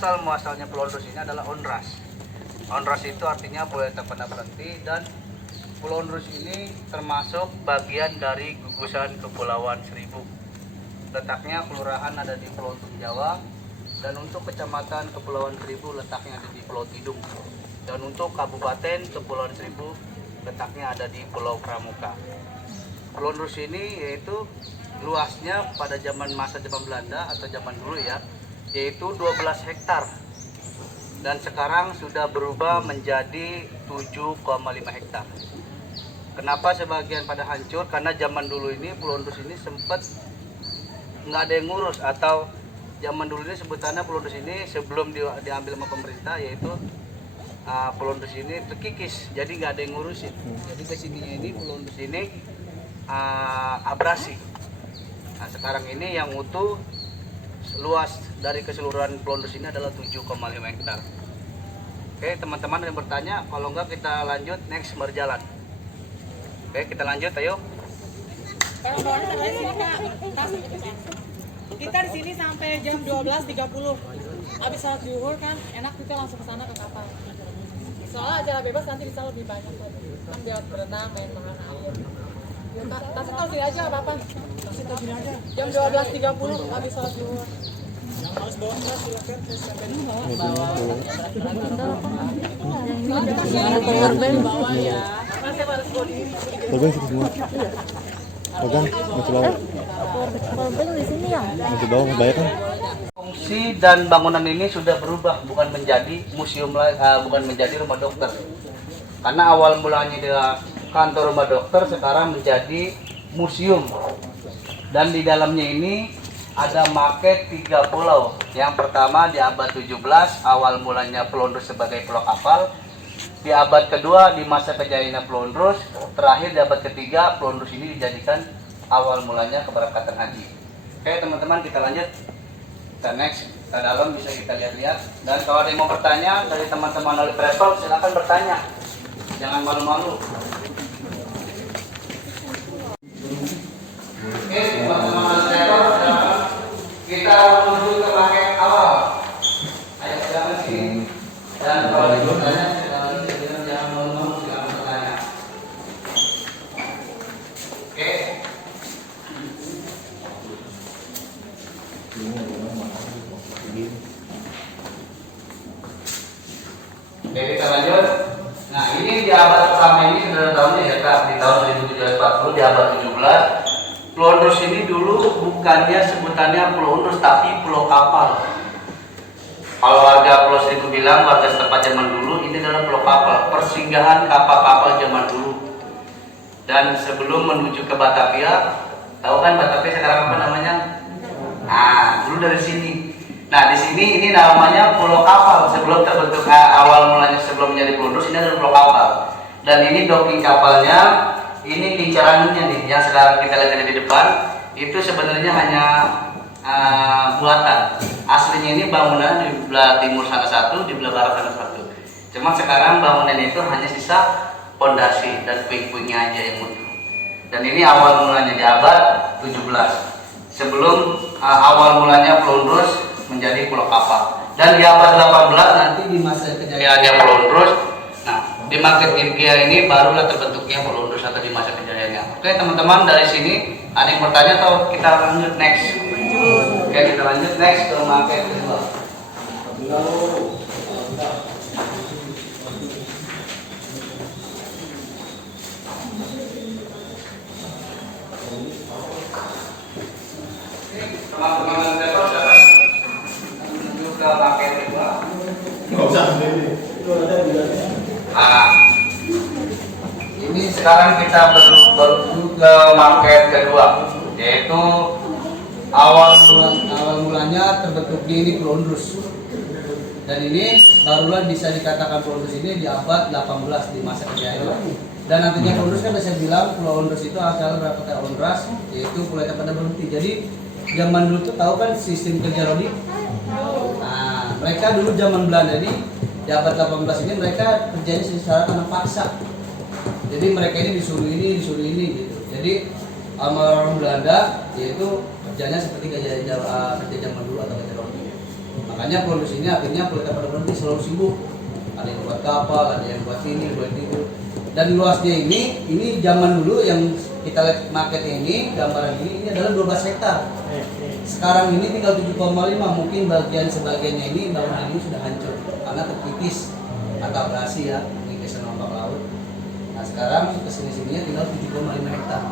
asal muasalnya Pulau Ondrus ini adalah onras. Onras itu artinya boleh tak pernah berhenti, dan Pulau Ondrus ini termasuk bagian dari gugusan Kepulauan Seribu. Letaknya kelurahan ada di Pulau Untung Jawa, dan untuk kecamatan Kepulauan Seribu letaknya ada di Pulau Tidung. Dan untuk Kabupaten Kepulauan Seribu letaknya ada di Pulau Pramuka. Pulau Ondrus ini yaitu luasnya pada masa zaman Belanda atau zaman dulu ya, yaitu 12 hektar. Dan sekarang sudah berubah menjadi 7,5 hektar. Kenapa sebagian pada hancur? Karena zaman dulu ini Pulau Ondrus ini sempat nggak ada yang ngurus, atau zaman dulu ini sebutannya Pulau Ondrus ini sebelum diambil sama pemerintah, yaitu Pulau Ondrus ini terkikis, jadi nggak ada yang ngurusin. Jadi kesininya ini Pulau Ondrus ini abrasi. Nah sekarang ini yang utuh luas dari keseluruhan Pulau Ondrus ini adalah 7,5 hektar. Oke teman-teman yang bertanya, kalau enggak kita lanjut next berjalan. Oke kita lanjut, ayo. Kita di sini sampai jam 12.30. Habis sholat zuhur kan enak, kita langsung ke sana ke kapal. Soalnya acara bebas nanti bisa lebih banyak lagi. Kan biar berenang, main makan air. Ya, tasnya tahu sini aja nggak apa-apa. Tasnya tahu sini aja. Jam 12.30 habis sholat zuhur. Yang harus bawa beras silakan sampai di bawah ya. Masih harus bawa diri. Pegang situ semua. Pegang, masih bawa. Pegang di sini ya. Masih bawa, bayar kan? Fungsi dan bangunan ini sudah berubah, bukan menjadi museum, bukan menjadi rumah dokter. Karena awal mulanya dia kantor rumah dokter, sekarang menjadi museum. Dan di dalamnya ini ada maket 3 pulau. Yang pertama di abad 17, awal mulanya Pulau Ondrus sebagai pulau kapal. Di abad kedua di masa kejayaan Pulau Ondrus. Terakhir di abad ketiga Pulau Ondrus ini dijadikan awal mulanya keberangkatan haji. Oke teman-teman, kita lanjut. Kita next ke dalam, bisa kita lihat-lihat. Dan kalau ada yang mau bertanya dari teman-teman oleh travel, silakan bertanya. Jangan malu-malu. Oke teman-teman oleh travel, kita menuju ke paket awal. Ayo silakan sini. Dan kalau ada yang bertanya, silakan jangan malu-malu, silakan bertanya. Oke. Oke kita lanjut. Nah ini di abad pertama ini sudah tahunnya ya Kak, di tahun 1740 di abad 17. Pulau Ondrus ini dulu bukannya sebutannya Pulau Ondrus tapi Pulau Kapal. Kalau warga Pulau Seribu bilang, warga setempat zaman dulu ini adalah Pulau Kapal, persinggahan kapal-kapal zaman dulu. Dan sebelum menuju ke Batavia, tahu kan Batavia sekarang apa namanya? Nah dulu dari sini. Nah di sini ini namanya Pulau Kapal, sebelum terbentuk awal mulanya sebelum menjadi Pulau Ondrus ini adalah Pulau Kapal. Dan ini docking kapalnya, ini kincarannya nih yang sekarang kita lihat di depan, itu sebenarnya hanya buatan. Aslinya ini bangunan di belah timur sana satu, di belah barat sana satu. Cuma sekarang bangunan itu hanya sisa pondasi dan puing-puingnya aja yang utuh. Dan ini awal mulanya di abad 17. Sebelum awal mulanya Pulau Ondrus menjadi pulau kapal. Dan di abad 18 nanti di masa kejayaannya Pulau Ondrus, nah di market India ini barulah terbentuknya Pulau Ondrus atau di masa kejayaannya. Oke teman-teman, dari sini ada yang bertanya atau kita lanjut next? Oke kita lanjut next ke market kedua. Teman-teman travel silakan menuju ke market kedua. Nggak usah sendiri. Nah, ini sekarang kita menuju ke market kedua, yaitu awal mulanya terbentuknya ini Pulau Ondrus. Dan ini barulah bisa dikatakan Pulau Ondrus ini di abad 18 di masa kejayaan. Dan nantinya Pulau Ondrus kan saya bilang Pulau Ondrus itu asal dari kata Ondras, yaitu pulau yang pada berhenti. Jadi zaman dulu tuh tahu kan sistem kerja rodi. Nah, mereka dulu zaman Belanda ini di abad 18 ini mereka kerjanya secara tanah paksa. Jadi mereka ini disuruh ini gitu. Jadi sama orang Belanda yaitu kerjanya seperti kerja zaman dulu atau kerja rodi. Makanya Pulau Rus ini akhirnya Pulau Tapan Berhenti selalu sibuk. Ada yang buat kapal, ada yang buat ini, buat itu. Dan luasnya ini zaman dulu yang kita lihat market ini, gambaran ini adalah 12 hektar. Sekarang ini tinggal 7,5, mungkin sebagiannya ini bangunan ini sudah hancur karena terkikis atau abrasi ya, kikisan ombak laut. Nah sekarang kesini-sininya tinggal 7,5 hektar.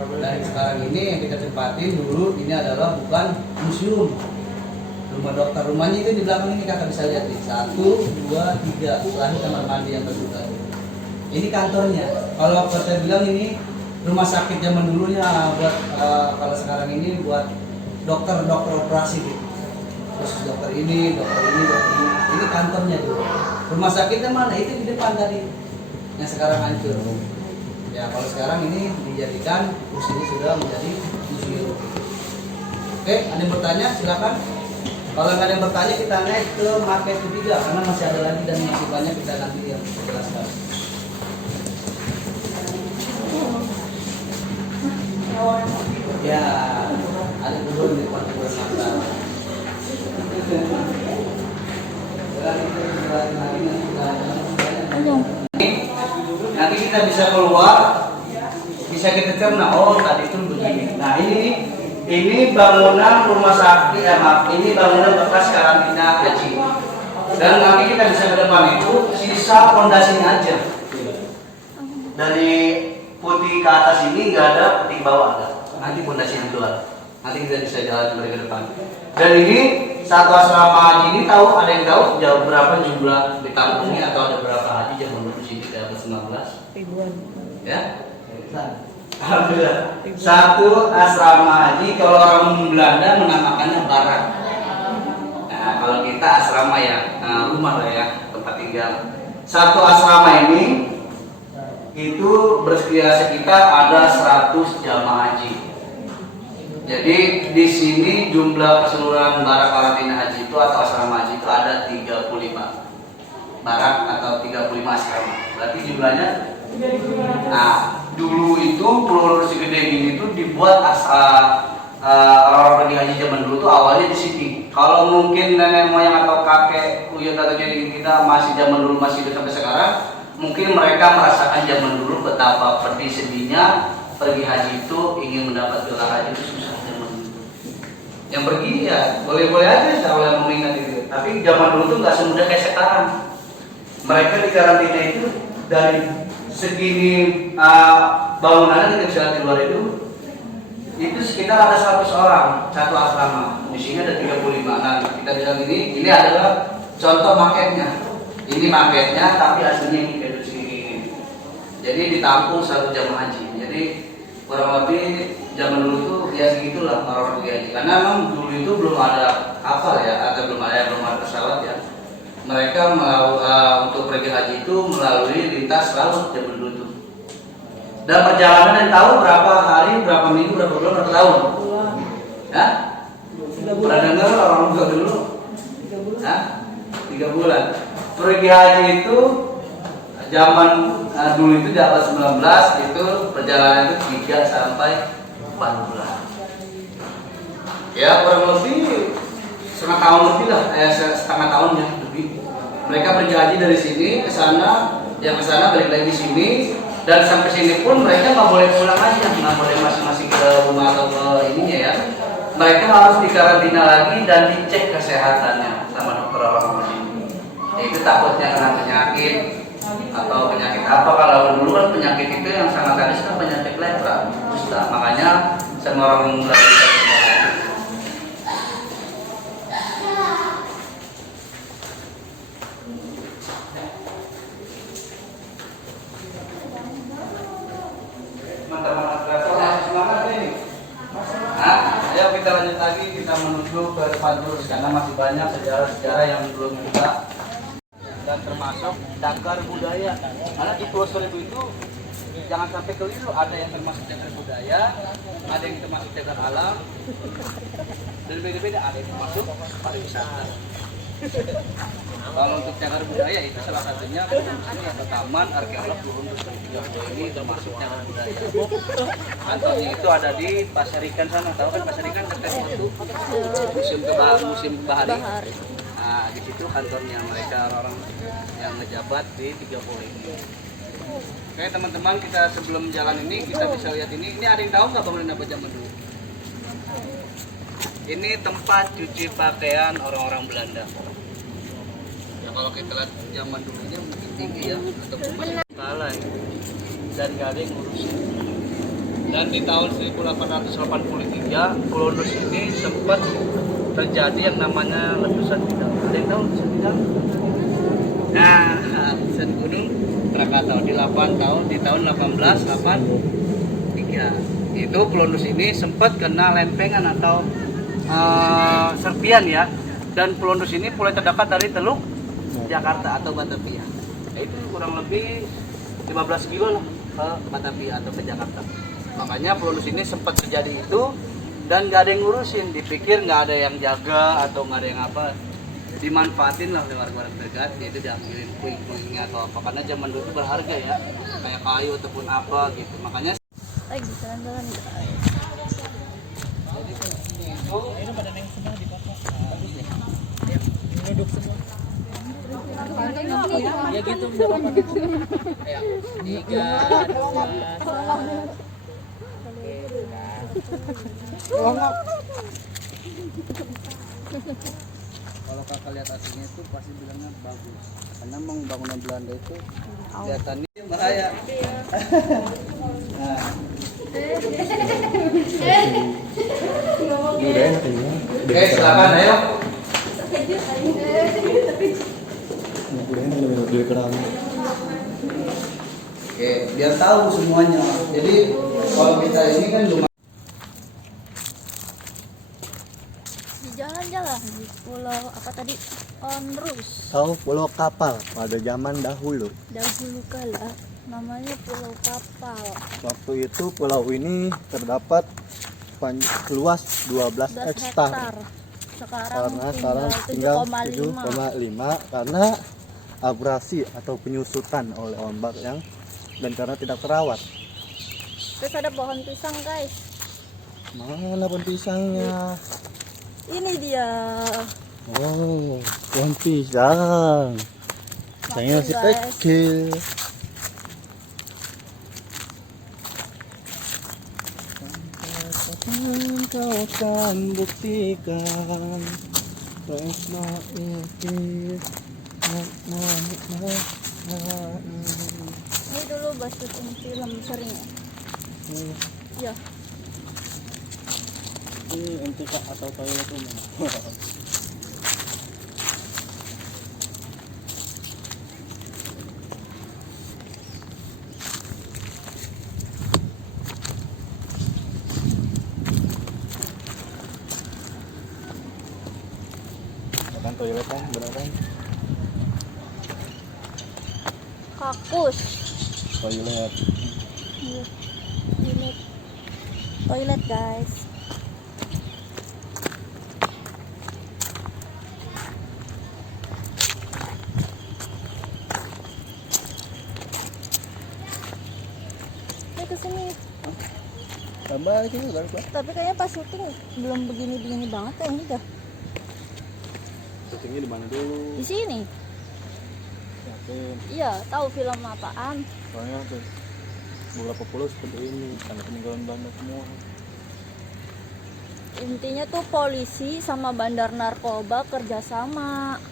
Dan sekarang ini yang kita tempatin dulu ini adalah bukan museum, rumah dokter. Rumahnya itu di belakang ini kakak bisa lihat nih, 1, 2, 3, selain kamar mandi yang terbuka. Ini kantornya. Kalau saya bilang ini rumah sakit zaman dulunya buat kalau sekarang ini buat dokter operasi gitu. Khusus dokter ini, dokter ini, dokter ini. Ini kantornya dulu. Rumah sakitnya mana? Itu di depan tadi. Yang sekarang hancur. Ya kalau sekarang ini dijadikan ini sudah menjadi museum. Oke, ada yang bertanya silakan. Kalau nggak ada yang bertanya kita naik ke market ketiga karena masih ada lagi dan masih banyak kita nanti yang jelaskan. Ya, ada kebun di depan kebun mata. Nanti kita bisa keluar, bisa kita cerna. Oh tadi itu begini. Nah ini bangunan rumah sakit ya maaf. Ini bangunan bekas karantina haji. Dan nanti kita bisa ke depan itu sisa fondasinya aja. Dari putih ke atas ini nggak ada, putih ke bawah ada. Nanti fondasi yang keluar. Nanti kita bisa jalan ke depan. Dan ini satu asrama haji ini tahu, ada yang tahu jauh berapa jumlah di kampungnya atau ada berapa haji yang menurut sini dapat 19 ribuan. ya. Alhamdulillah. Satu asrama haji kalau orang Belanda menamakannya barak. Nah, kalau kita asrama ya rumah lah ya, tempat tinggal. Satu asrama ini itu sekitar ada 100 jamaah haji. Jadi di sini jumlah keseluruhan barak karantina haji itu atau asrama haji itu ada 35 barak atau 35 asrama. Berarti jumlahnya. Nah dulu itu Pulau Rus gede gini itu dibuat orang-orang pergi haji zaman dulu tuh awalnya di sini. Kalau mungkin nenek moyang atau kakek uyut atau jadi kita masih zaman dulu masih hidup sampai sekarang, mungkin mereka merasakan zaman dulu betapa pedih sedihnya pergi haji itu ingin mendapat gelar haji itu susah zaman dulu. Yang pergi ya boleh-boleh aja kalau yang mengingat itu. Tapi zaman dulu tuh nggak semudah kayak sekarang. Mereka di karantina itu dari segini bangunannya kita bisa lihat di luar itu sekitar ada 100 orang satu asrama. Di sini ada 35. Nah kita bilang ini adalah contoh maketnya. Ini maketnya tapi aslinya ini kayak segini. Jadi ditampung satu jamaah haji. Jadi kurang lebih zaman dulu tuh ya segitulah orang pergi haji. Karena memang dulu itu belum ada kapal ya atau belum ada pesawat ya. Mereka untuk pergi haji itu melalui lintas laut zaman dulu itu. Dan perjalanan yang tahu berapa hari, berapa minggu, berapa bulan, berapa tahun? Ya? Pernah dengar orang tua dulu? 3 bulan. Pergi haji itu zaman dulu itu di abad 19 itu perjalanan itu 3 sampai 4 bulan. Ya kurang lebih setengah tahun lebih lah, setengah tahun ya lebih. Mereka pergi haji dari sini ke sana, yang ke sana balik lagi di sini, dan sampai sini pun mereka nggak boleh pulang aja, nggak boleh masing-masing ke rumah atau ke ininya ya. Mereka harus dikarantina lagi dan dicek kesehatannya sama dokter orang sini. Ya, itu takutnya kena penyakit atau penyakit apa. Kalau dulu kan penyakit itu yang sangat sadis kan penyakit lepra, kusta. Makanya semua orang mulai kita lanjut lagi, kita menuju ke depan terus karena masih banyak sejarah-sejarah yang belum kita dan termasuk cagar budaya. Karena di Pulau Seribu itu jangan sampai keliru, ada yang termasuk cagar budaya, ada yang termasuk cagar alam, dan beda-beda, ada yang termasuk pariwisata. Kalau untuk cagar budaya itu salah satunya ini atau taman arkeolog Gunung Sumbing ini termasuk cagar budaya. Kantornya itu ada di Pasar Ikan sana, tahu kan Pasar Ikan dekat itu musim bahari. Nah di situ kantornya mereka orang yang ngejabat di 30 ini. Oke teman-teman, kita sebelum jalan ini kita bisa lihat ini ada yang tahu nggak bangunan apa zaman dulu? Ini tempat cuci pakaian orang-orang Belanda. Ya kalau kita lihat zaman dulunya mungkin tinggi ya, ataupun masih kalah ya. Dan gak ada yang ngurusin. Dan di tahun 1883 Pulau Nus ini sempat terjadi yang namanya letusan bidang. Ada yang tahu letusan bidang? Nah, letusan gunung Krakatau di tahun 1883. Itu Pulau Nus ini sempat kena lempengan atau serpian ya. Dan Pulau Nus ini mulai terdekat dari Teluk Jakarta atau Batavia. Nah, itu kurang lebih 15 kilo lah ke Batavia atau ke Jakarta. Makanya Pulau Nus ini sempat terjadi itu dan nggak ada yang ngurusin. Dipikir nggak ada yang jaga atau nggak ada yang apa, dimanfaatin lah oleh warga-warga terdekat, yaitu diambilin puing-puingnya atau apa, karena zaman dulu itu berharga ya, kayak kayu ataupun apa gitu. Makanya Lagi jalan-jalan guys. Ini pada neng semua di kota. Duduk semua. Ya gitu, nggak apa-apa. Ayo, 3, 2, 1. kalau kakak lihat aslinya itu pasti bilangnya bagus, karena memang bangunan Belanda itu kelihatannya bahaya. Nah, Udah enak ini. oke silakan ayo. Udah enak lebih kerang. Oke, biar tahu semuanya. Jadi kalau kita ini kan cuma Di jalan-jalan di pulau apa tadi? Onrus. Tahu pulau kapal pada zaman dahulu. Dahulu kala namanya Pulau Kapal. Waktu itu pulau ini terdapat luas 12 hektar. Sekarang Karena sekarang tinggal 7,5. 7,5 karena abrasi atau penyusutan oleh ombak dan karena tidak terawat. Terus ada pohon pisang guys. Mana pohon pisangnya? Ini dia. Oh, pohon pisang. Pisangnya masih Guys. kecil. Kau akan buktikan Resma itu Ini dulu bahas syuting film sering ya. Iya. Ini MTK atau toilet umum. Kan toilet kan benar kan? Kakus. Toilet. Iya. Toilet. Toilet guys. Ayo kesini. Tambah aja kan Pak. Tapi kayaknya pas syuting belum begini-begini banget ya ini dah. Syutingnya di mana dulu? Di sini. Yakin. Iya, tahu film apaan? Soalnya tuh beberapa pulau seperti ini karena peninggalan Belanda semua. Intinya tuh polisi sama bandar narkoba kerjasama.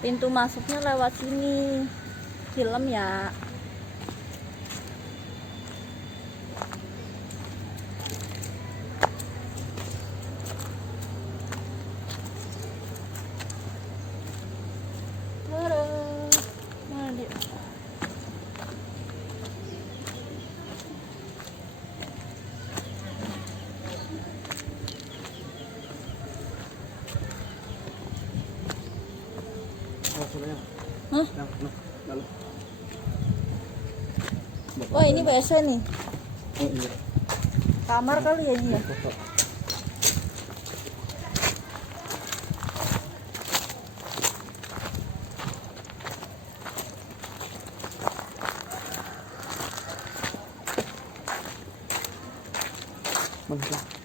Pintu masuknya lewat sini. Film ya. Tada. Mana dia? Oh, sebenarnya. Hah? Nah, lalu. Wah ini biasa nih. Oh iya. Kamar kali ya dia. Mana tuh?